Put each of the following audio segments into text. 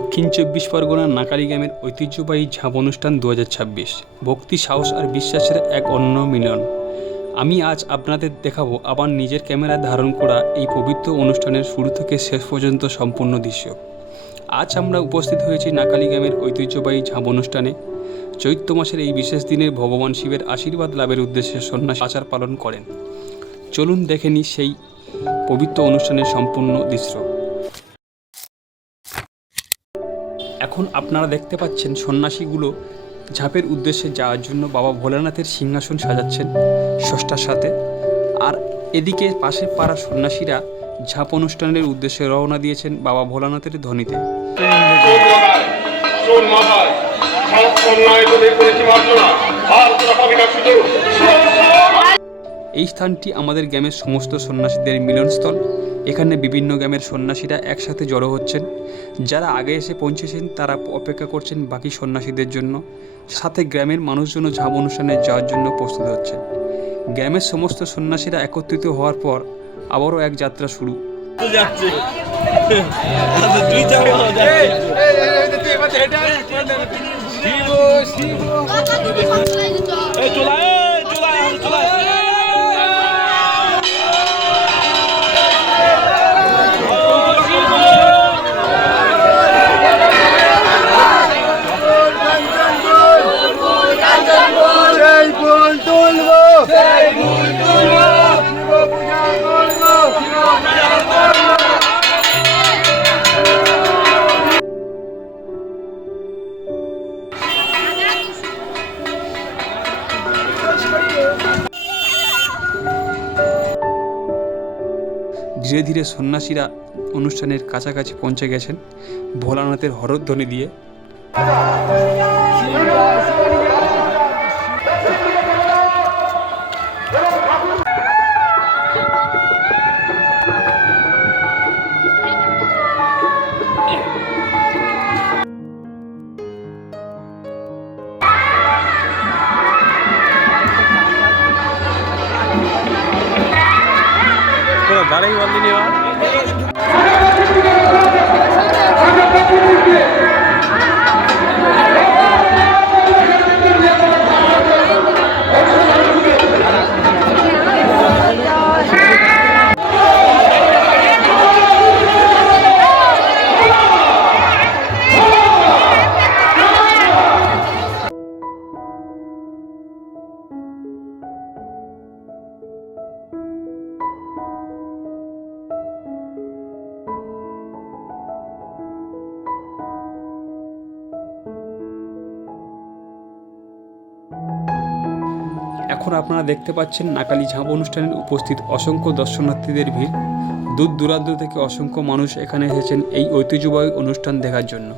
দক্ষিণ ২৪ পরগনার নাকালী গ্রামের ঐতিহ্যবাহী ঝাঁপ অনুষ্ঠান ২০২৬ ভক্তি, সাহস আর বিশ্বাসের এক অন্য মিলন। আমি আজ আপনাদের দেখাবো আবার নিজের ক্যামেরায় ধারণ করা এই পবিত্র অনুষ্ঠানের শুরু থেকে শেষ পর্যন্ত সম্পূর্ণ দৃশ্য। আজ আমরা উপস্থিত হয়েছি নাকালী গ্রামের ঐতিহ্যবাহী ঝাঁপ অনুষ্ঠানে। চৈত্র মাসের এই বিশেষ দিনে ভগবান শিবের আশীর্বাদ লাভের উদ্দেশ্যে সন্ন্যাসী আচার পালন করেন। চলুন দেখে নিই সেই পবিত্র অনুষ্ঠানের সম্পূর্ণ দৃশ্য। এখন আপনারা দেখতে পাচ্ছেন সন্ন্যাসীগুলো ঝাঁপের উদ্দেশ্যে যাওয়ার জন্য বাবা ভোলানাথের সিংহাসন সাজাচ্ছেন ষষ্ঠার সাথে। আর এদিকে পাশে পাড়া সন্ন্যাসীরা ঝাঁপ অনুষ্ঠানের উদ্দেশ্যে রওনা দিয়েছেন বাবা ভোলানাথের ধ্বনিতে। এই স্থানটি আমাদের গ্রামের সমস্ত সন্ন্যাসীদের মিলনস্থল। এখানে বিভিন্ন গ্রামের সন্ন্যাসীরা একসাথে জড়ো হচ্ছেন। যারা আগে এসে পৌঁছেছেন তারা অপেক্ষা করছেন বাকি সন্ন্যাসীদের জন্য। সাথে গ্রামের মানুষজনও ঝাঁপ অনুষ্ঠানে যাওয়ার জন্য প্রস্তুত হচ্ছেন। গ্রামের সমস্ত সন্ন্যাসীরা একত্রিত হওয়ার পর আবারও এক যাত্রা শুরু। ধীরে ধীরে সন্ন্যাসীরা অনুষ্ঠানের কাছাকাছি পৌঁছে গেছেন ভোলানাথের হরধ্বনি দিয়ে। গাড়ি বন্ধ নেওয়া এখন আপনারা দেখতে পাচ্ছেন নাকালী ঝাঁপ অনুষ্ঠানে উপস্থিত অসংখ্য দর্শনার্থীদের ভিড়। দূর দূরান্ত থেকে অসংখ্য মানুষ এখানে এসেছেন এই ঐতিহ্যবাহী অনুষ্ঠান দেখার জন্য।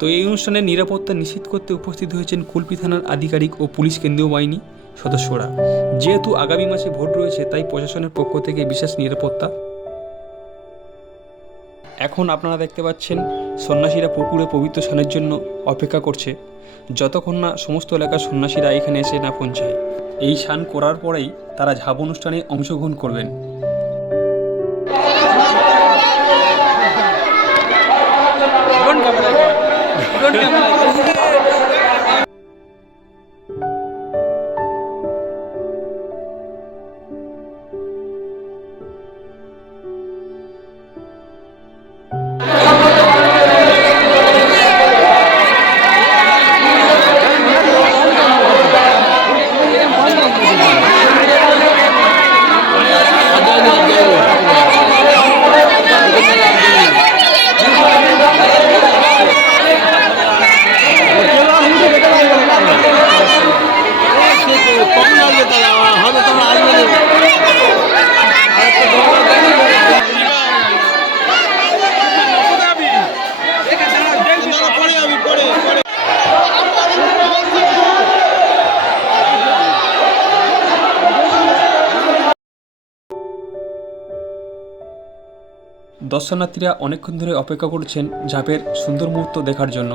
তো এই অনুষ্ঠানের নিরাপত্তা নিশ্চিত করতে উপস্থিত হয়েছেন কুলপি থানার আধিকারিক ও পুলিশ কেন্দ্রীয় বাহিনী সদস্যরা। যেহেতু আগামী মাসে ভোট রয়েছে তাই প্রশাসনের পক্ষ থেকে বিশেষ নিরাপত্তা। এখন আপনারা দেখতে পাচ্ছেন সন্ন্যাসীরা পুকুরে পবিত্র স্নানের জন্য অপেক্ষা করছে, যতক্ষণ না সমস্ত এলাকার সন্ন্যাসীরা এখানে এসে না পৌঁছায়। এই স্নান করার পরেই তারা ঝাঁপ অনুষ্ঠানে অংশগ্রহণ করবেন। দর্শনার্থীরা অনেকক্ষণ ধরে অপেক্ষা করছেন ঝাঁপের সুন্দর মুহূর্ত দেখার জন্য।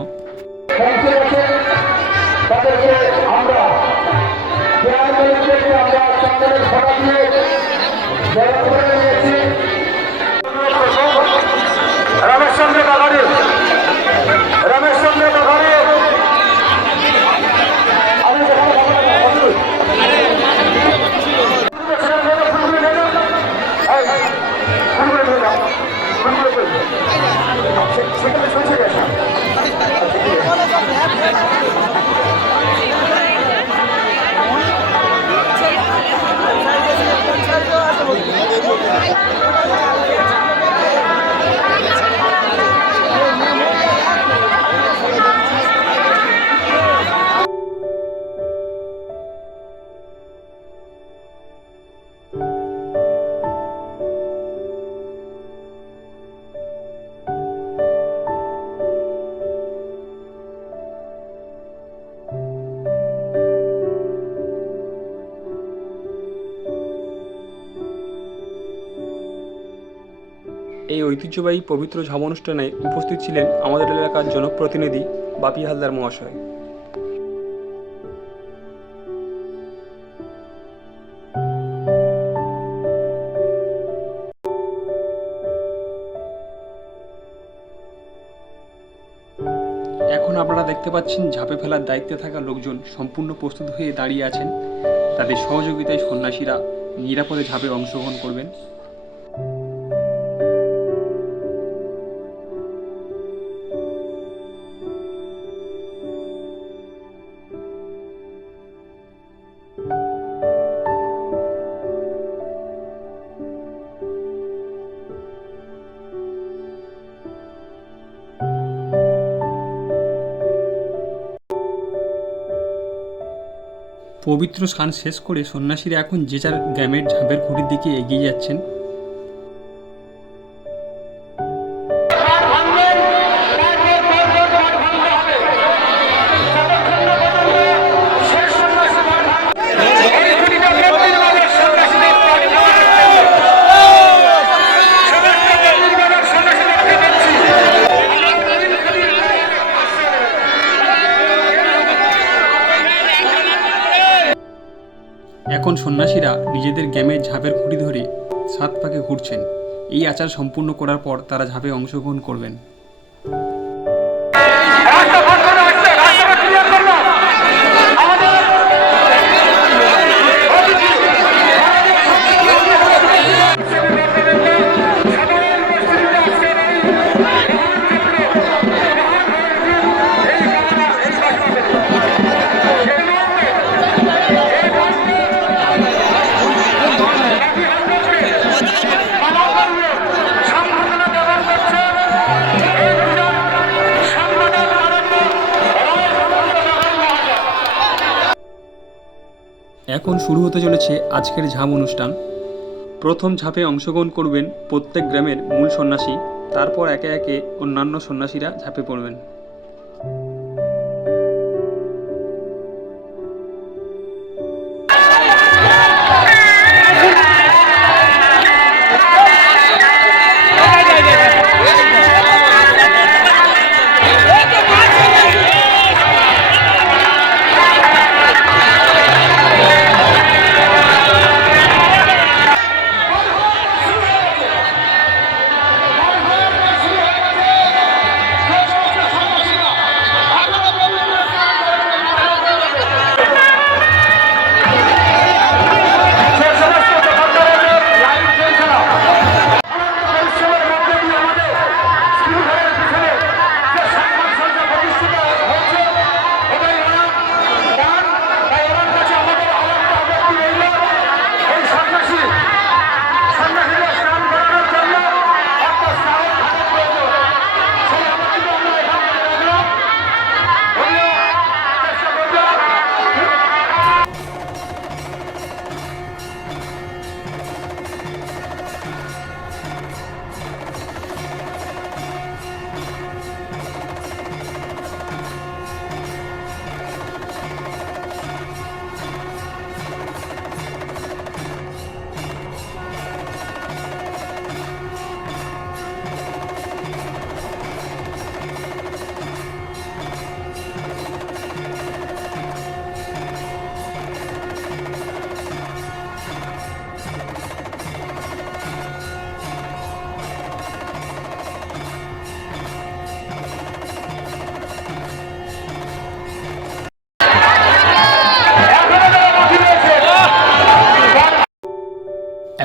এই ঐতিহ্যবাহী পবিত্র ঝাঁপ অনুষ্ঠানে উপস্থিত ছিলেন আমাদের এলাকার জনপ্রতিনিধি বাপি হালদার মহাশয়। এখন আপনারা দেখতে পাচ্ছেন ঝাঁপে ফেলার দায়িত্বে থাকা লোকজন সম্পূর্ণ প্রস্তুত হয়ে দাঁড়িয়ে আছেন। তাদের সহযোগিতায় সন্ন্যাসীরা নিরাপদে ঝাঁপে অংশগ্রহণ করবেন। পবিত্র স্নান শেষ করে সন্ন্যাসীরা এখন যে যার গ্রামের ঝাঁপের খুঁটির দিকে এগিয়ে যাচ্ছেন। এখন সন্ন্যাসীরা নিজেদের গ্রামের ঝাঁপের খুঁটি ধরে 7 পাকে ঘুরছেন। এই আচার সম্পূর্ণ করার পর তারা ঝাঁপে অংশগ্রহণ করবেন। এখন শুরু হতে চলেছে আজকের ঝাঁপ অনুষ্ঠান। প্রথম ঝাঁপে অংশগ্রহণ করবেন প্রত্যেক গ্রামের মূল সন্ন্যাসী, তারপর একে একে অন্যান্য সন্ন্যাসীরা ঝাঁপে পড়বেন।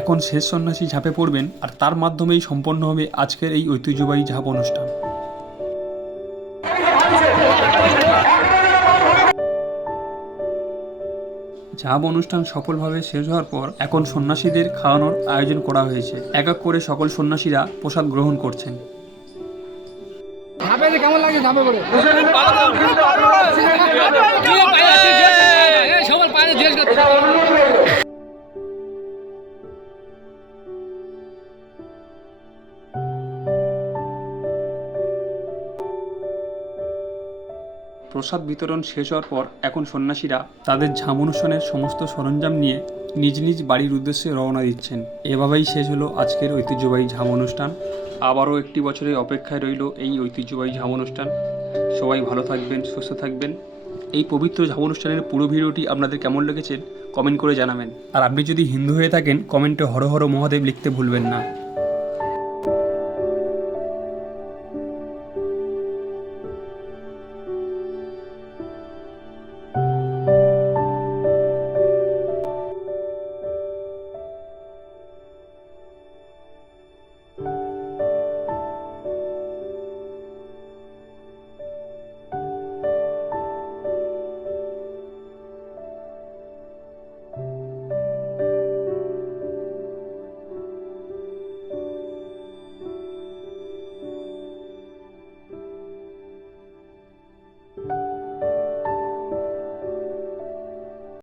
এখন শেষ সন্ন্যাসী ঝাঁপে পড়বেন আর তার মাধ্যমেই সম্পন্ন হবে আজকের এই ঐতিহ্যবাহী ঝাঁপ অনুষ্ঠান। ঝাঁপ অনুষ্ঠান সফলভাবে শেষ হওয়ার পর এখন সন্ন্যাসীদের খাওয়ানোর আয়োজন করা হয়েছে। এক এক করে সকল সন্ন্যাসীরা প্রসাদ গ্রহণ করছেন। কেমন লাগে ঝাঁপে করে? প্রসাদ বিতরণ শেষ হওয়ার পর এখন সন্ন্যাসীরা তাদের ঝাঁপ অনুষ্ঠানের সমস্ত সরঞ্জাম নিয়ে নিজ নিজ বাড়ির উদ্দেশ্যে রওনা দিচ্ছেন। এভাবেই শেষ হলো আজকের ঐতিহ্যবাহী ঝাঁপ অনুষ্ঠান। আবারও একটি বছরের অপেক্ষায় রইল এই ঐতিহ্যবাহী ঝাঁপ অনুষ্ঠান। সবাই ভালো থাকবেন, সুস্থ থাকবেন। এই পবিত্র ঝাঁপ অনুষ্ঠানের পুরো ভিডিওটি আপনাদের কেমন লেগেছে কমেন্ট করে জানাবেন। আর আপনি যদি হিন্দু হয়ে থাকেন কমেন্টে হর হর মহাদেব লিখতে ভুলবেন না।